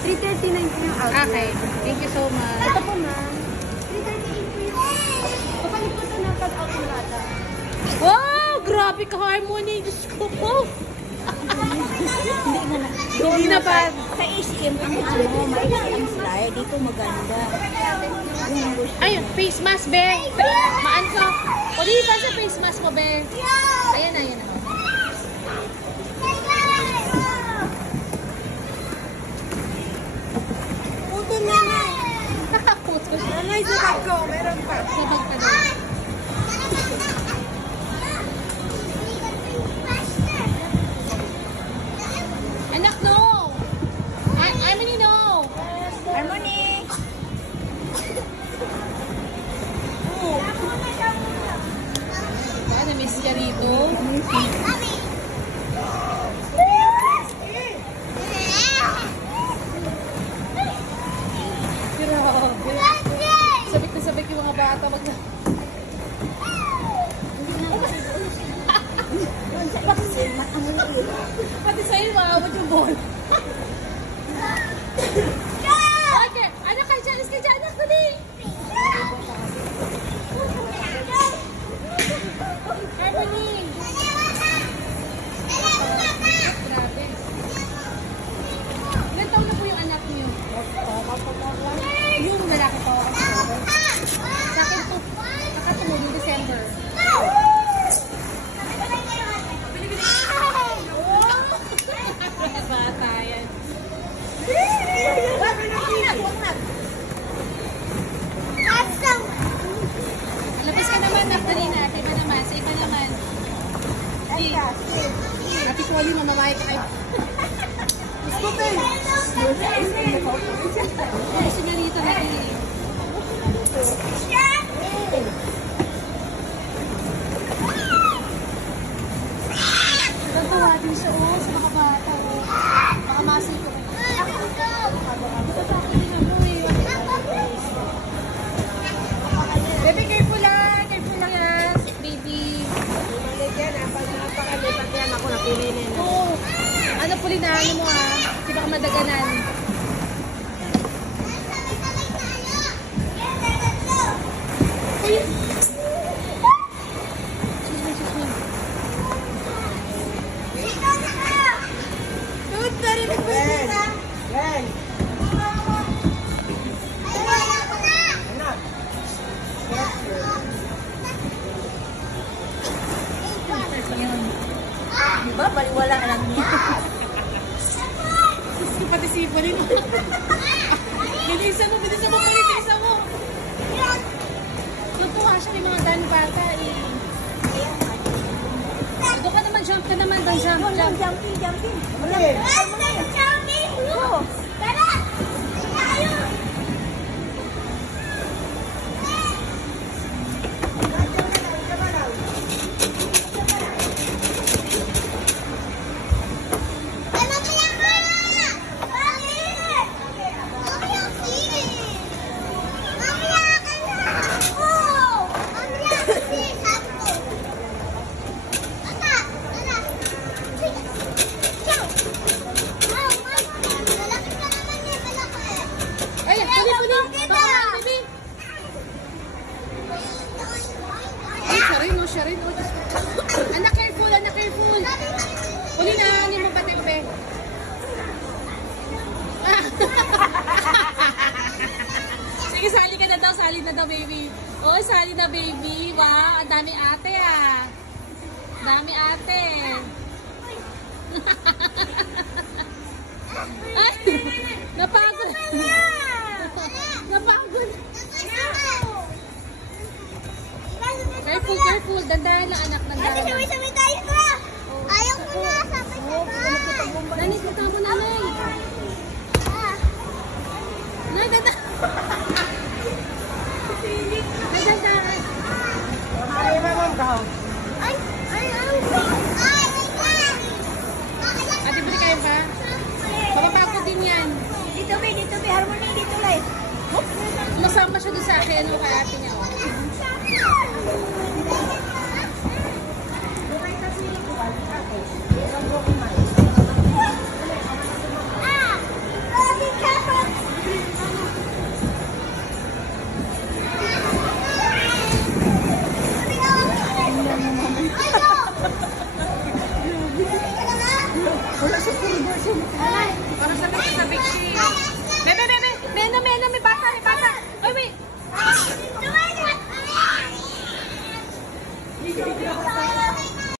339 po yung outlet. Okay. Thank you so much. Ito po, ma'am. 338 po yung kapalik po ito ng pag-out ng bata. Wow! Grabe ka, Harmony. Diyos ko po. Hindi na ba? Sa HM, ang style. Dito maganda. Ayun, face mask, be. Maan ka. O, di ba sa face mask mo, be? Ayan na, ayan na. Puto naman. Puto siya. Nanay sa bag ko. Meron pa. Sa bag pa na. Anak, no! Harmony, no! Harmony! Ah, na-miss ka rito? Grabe. Sabik na sabik yung mga bata. Pati sa'yo, maawad yung ball. Okay, anak kayo dyan, alis kayo dyan, anak, dali! Harmony! Grabe. Ilan taon na po yung anak niyo? Yung lalaki pa ako. Sa akin po, nakatunod yung December. Bata yan. Labas ka naman, Naftalina. Kaya ba naman? Sa iba naman. Happy Swally, mamamay ka kayo. Sigarita na kayo. Nagtawa din siya, oh, sa mga bata, oh. Baka masiko. Baby, careful lang. Careful lang yan. Baby. Balik yan, ha. Pag napakalipat yan, ako napilinin na. Oh, ano pulinahan mo, ha? Di baka madaganan. Uy! Dude, narinig mo yun, ha? Len! Anak! Diba? Baliwala ka lang niya. Gusto pati sipa rin. Bilisan mo, bilisan mo. Natuwa siya kay mga dami bata, eh. Doon ka naman, jump ka naman. Jump. Jumping. Len! Ay, puli. Baka na, baby. Ay, siya rin. Oh, Diyos ko. Anak, careful. Puli na, hindi mo ba tempe? Sige, sali ka na daw, baby. Oh, sali na, baby. Wow, ang dami ate, ah. Dami ate. Ay, napagod. Careful. Dandahan lang, anak. Dandahan lang. Ayaw ko na, sabi ko ba? Danis, punta mo na.